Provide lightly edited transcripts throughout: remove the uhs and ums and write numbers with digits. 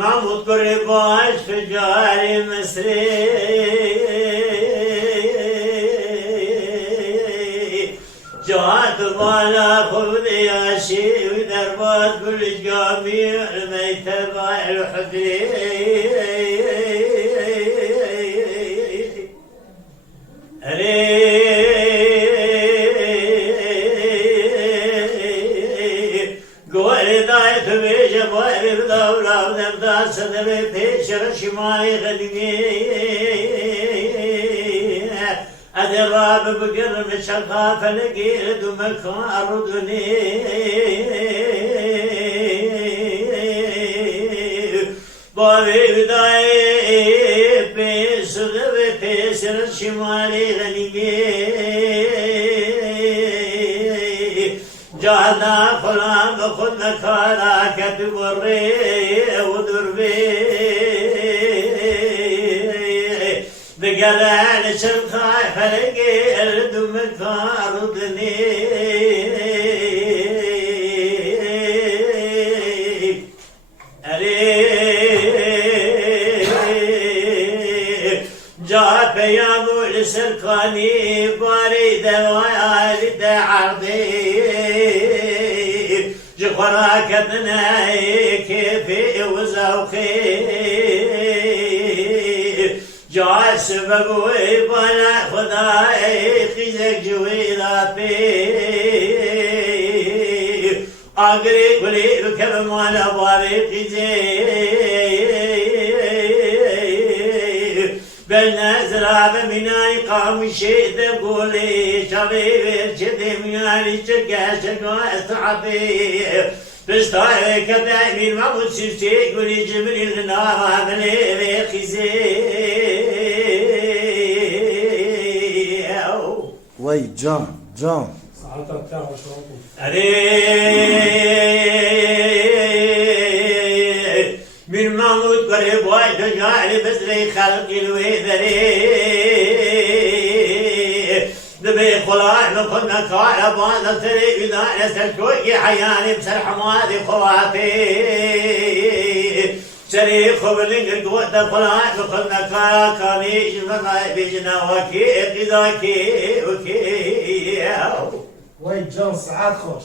محمود قرباش فجار مصري جهات بالا خذ يا شي ودربات بالجامع الميت باع الحدي صدر پیشر شمای غدیه ادراب بقرم شقاف لقیر دمکان اردنی باوی بدای پیشر پیشر شمای غدیه جانا فلان بخود نکارا کتب ری بقلان شرخا فلقي الدم كاردني جاك يا مول سرقاني باريد وعالد عرضي جخراكتنا كيفي وزوخي جاء سبقوي بنا خداي خيزك جويدا في أقري قلي بكب مالا باري خيزي بلنا زراب مناي قام شيد قولي شبيب شدي منالي شكا شكا استعبي بستاي كدائمي المعبود سيفتي قولي جبريل النار عملي بخيزي وای جان جان من محمود قريب وايد جعل بسري خلق الويذري دبي خلاع نخدنا كاع بعض سري إذا نسل شوي حياني بسرح ماذي خواتي شريخ بلنك قوة فلاح نخلنا كاع كاميش منا بيجنا وكي قذاكي وكي وای جان ساعت خوش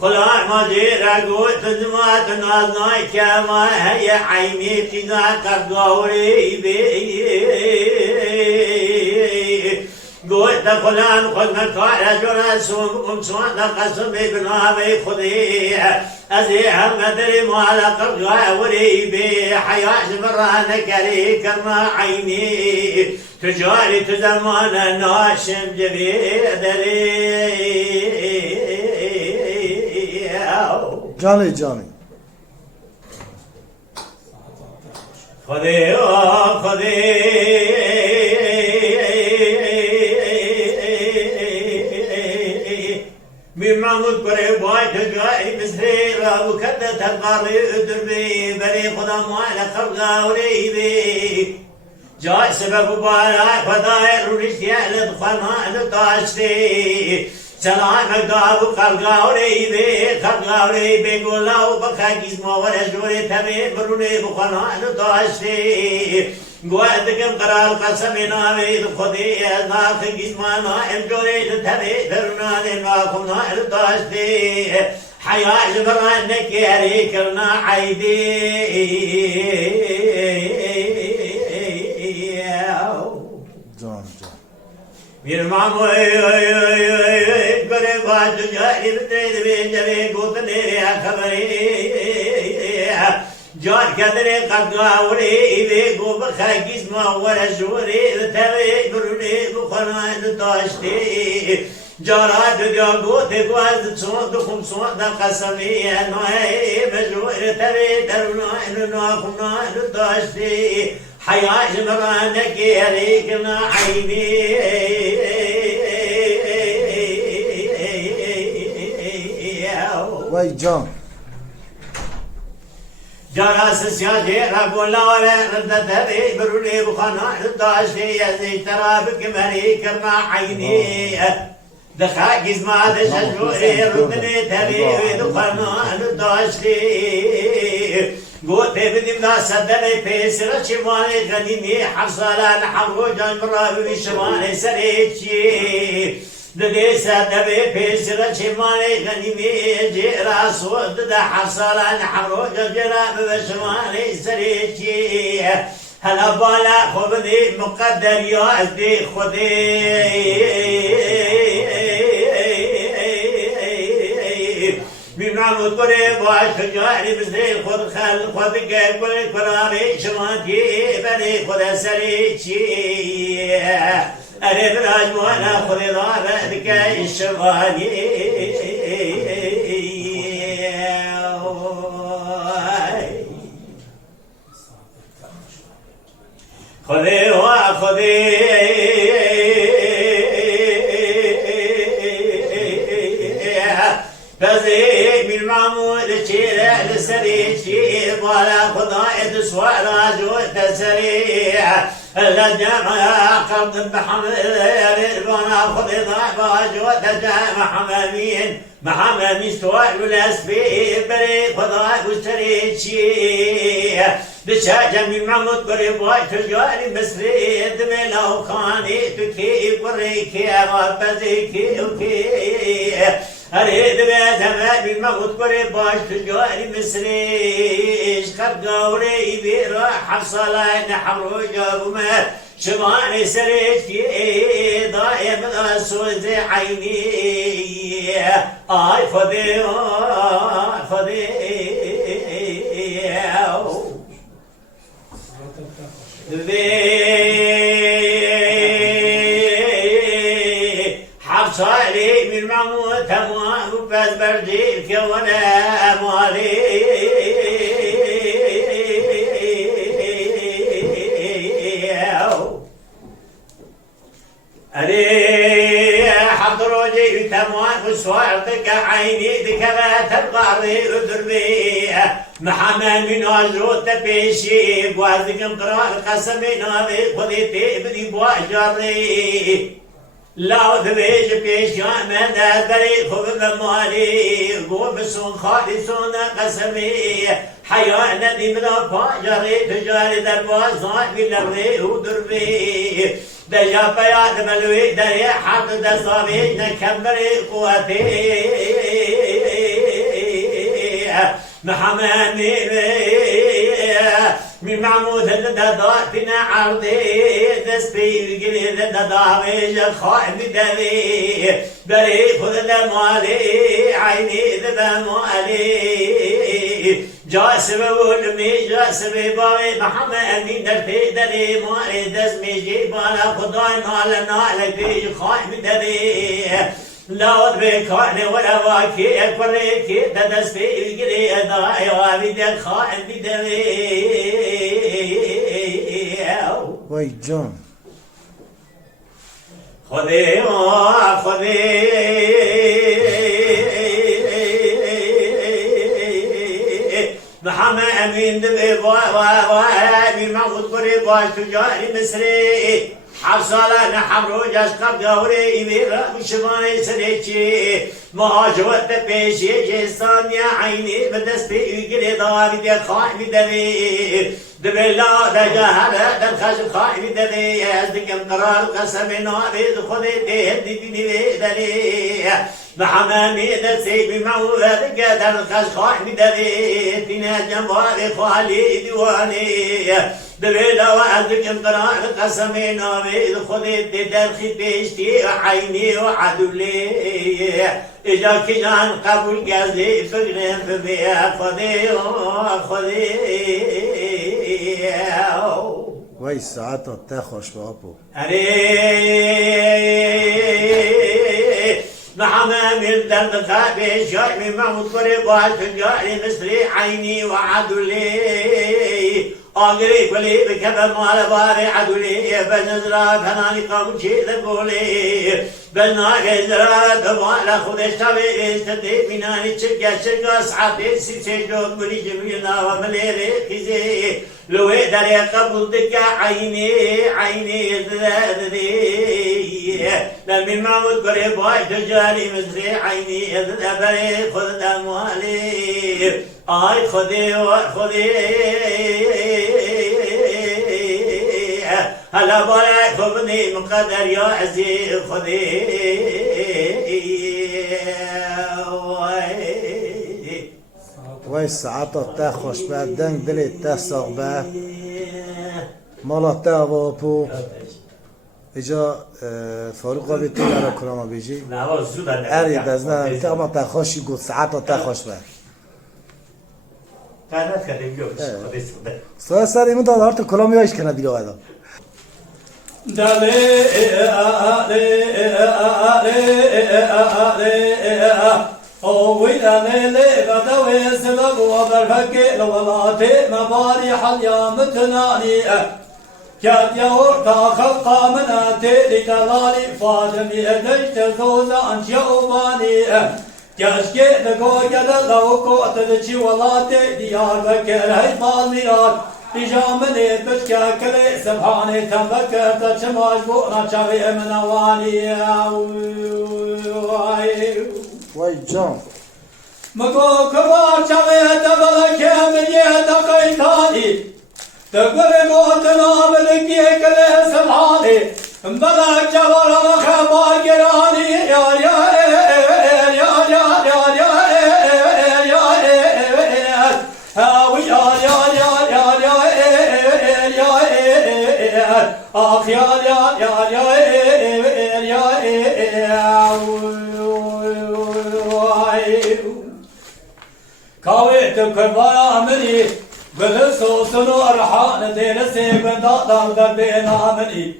خلاع ما جيرا قوة دمات نازناي كما هي عيني قذا قرقوري بي قوت فلان خدنا كارا جرا سوم سوانا قسم بنا بي خذي ازي هم مدري مالا قرقا وريبي حياة برانا كري كرما عيني تجاري تزمانا ناشم جبي دري جانی جانی خذي خذي من محمود قريب وايد جاي مسهيرة وكذا تبغى دربي بري خدا مالا خلقا وريبي جاي سبب باراك فداير ورشتيا لدخلنا لطاشتي سلام قابو خلقا وريبي قولاو بخا جزما ورجوري تبي بروني بخنا لطاشتي قوادكم قرار قسمنا بيد خدي ناخ جسمنا امجوري تبي برنا ناخم ناخ طاشتي حياة برانك يا ريكرنا عيدي جان bir mamoy करे बात जारी तेरे बेजरे गोतने खबरे جان كدري قرقاوري إذا قوم خاكيس ما ورا جوري تبي بروني بخنا نتاشتي جارات ديوغو تقواز تصون دخم صون دا قسمي نوعي مجروع تري ترونوع نوخمنا نداشتي حياة مرانك يريكنا عيني وای جان جراس سيادي رابولا ردت هذي بروني بخانا نداشتي يزي ترابك مريكنا عيني دخا گزما دشجوری ردنی تری دخانا نداشتی گوته بدیم دا صدر پیسر چمانی غنیمی حفصالان حروجان مرابی شمانی سریچی ددی صدر پیسر چمانی غنیمی جیرا سود دا حفصالان حروجان جرابی شمانی سریچی هلا بالا خوب دی مقدر یاد دی خودی بمعمود قري باش جاري بزي خود خل خود قل قل قراري شماتي بني خود سريتي أريد راج وانا خود رابع بك الشمالي خذي وخذي بزي بالمعمول تشير لسري تشير ولا خضايا تسوى جوة تسريع الجامع قرض بحمل وانا خذي ضعبا جوة جامع حمامين محمد مستوى والاسبي بري خضايا وسري تشير بشاجة من معمود قريب واي تجاري مسري دمي لو خاني تكي بريكي وبزيكي وكي أريد بيتها من معمود قريب واي تجاري مسري شخب قوري بيرا حفصلين حمرو جابوما شماني سريتي ضايم الأسود عيني آي فضي فضي حفصالي من معمود تمام بس برجيك وانا مالي أري حضروا جي تمام وسوارتك عيني دكبات الغاري ودربي محمد من أجروت بيشي بوازكم قرار قسمي نابي خذيتي بدي بواجري لا ذبيج بيش من بري خذ مالي قوم سون خالصون قسمي حيانا دي من فاجري تجاري دروازات بالري ودربي دجا بياد ملوي دري حد دصابي نكمري قوتي محمد من معمود الداداتنا عرضي دستي القليل الدادامي الخائم بدري بري خذ المالي عيني ذبا مالي جاسم ولمي جاسم باوي محمد امين درتي دري مالي دزمي جيبانا خداي مال نالك بيج خائم دري لا بكان ولا واكي أكبرك تدستي الجري داي وابد خائن بدري وای جان خذي خذي محمد أمين دبي وابي معود قريب واش تجاري مصري حفصالة نحمرو جسقب قوري إبيرا وشماني سريتشي مهاجوة بيشي جيستان يا عيني بدستي يقلي ضابط خائم دبي دبي لا دجاهر دلخش خائم دبي أزدكم قرار قسم نابي خذي تهدي بني دلي محمامي دستي بمعوذة دلخش خائم دبي تنا جنباري خالي ديواني دبيلا وعندك امطران قسمي نابي خذي درخي بيشتي عيني وعدولي إجا كجان قبول قصدي فقرين ببيع خذي خذي وای ساعت تا خوش بابو أري محمام الدرد خابي شايم محمود قريبات تجاري مصري عيني وعدولي أجري كلي بكبر مال باري عدولي بنزرا فناني قام شيء ذبولي بناك زرا دمال خود شبي استدي مناني تشجع شجع صعبي سيجود مني جميلنا ومليري خزي لوي دري قبل دكا عيني ذي لمن معمود قريبات تجاري مصري عيني ذبري خذ أموالي آي خذي هلا بارك خذني مقدر يا عزيز خذي وای ساعتا تا خوش به دنگ دلی تا ساق به مالا تا و پو ایجا فاروق آبی تو را کراما بیجی اری دزنه تا ما تا خوشی گفت ساعتا تا خوش به قنات کردیم بیوش خودی سوال سر ایمون داد هارت کلامی هایش کنه دیگه آده ويلا ليلي بدوي سبب وبرفك لولاتي مباريح اليوم تناني كاد يورتا خلقا مناتي لدلالي فاجمي اديت زوزا انشي اوباني كاشكي لقو يدا لو قوت دشي ولاتي ديار بكر هاي مالميرات إجامني بشكا كلي سبحاني تنبكر تشماش بونا شاوي منواني وای جان مگو کبار چاوی دبل کمی دقیقانی دبر گوتنا ملکی کلی سبحانی بلا جبر خبر گرانی یا یا یا یا یا یا یا هاوی یا یا یا یا یا یا آخ یا یا یا یا یا كاويت كربايا عملي بالصوصن ورحان دير سيبن دار بين عملي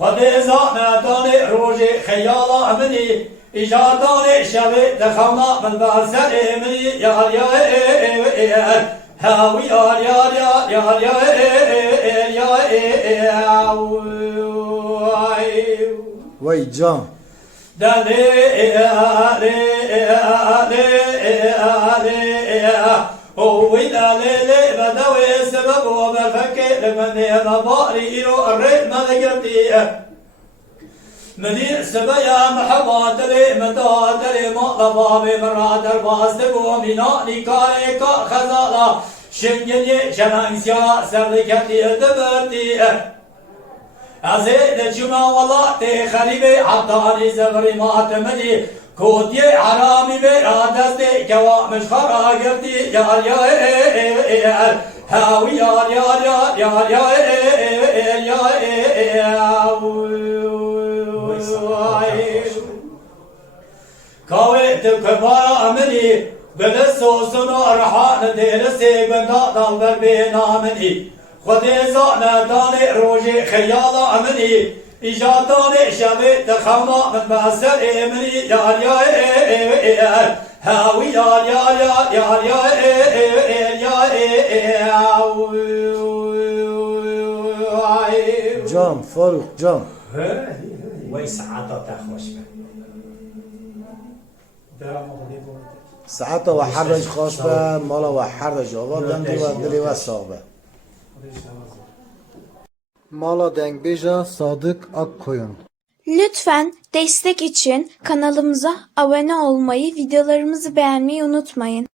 خدي زعنا داني روجي خيالا عملي إجاداني شبي دخلنا من بارسل مني يا يا هاوي يا يا يا يا يا وای جان وإذا ليلي بدوي سبب وبفك لمن مباري إلو الرئ ما ذكرتي مني سبيا محبات لي مدات لي مطلبا بمرات الباستب ومناني كاريكا خزالا شنجني شنانسيا سرلكتي دبرتي أزيد جمع والله تخريبي عطاني زبري ماتمني كودي حرامي برادستي كوا مش خراجتي يا هاوي يا كويت كبار أمني بلسوسن أرحان ديرسي بندق بين أمني خدي زعنا داني روجي خيالا أمني إجاداني شبي تخونا من بأسر إمني يا هاوي يا جان فاروق جان وای ساعتا تا خوش ساعتا و حردش خوش به مالا و حردش آوا دنگی و دلی و ساق به Mala Dengbija Sadık Akkoyun. Lütfen destek için kanalımıza abone olmayı, videolarımızı beğenmeyi unutmayın.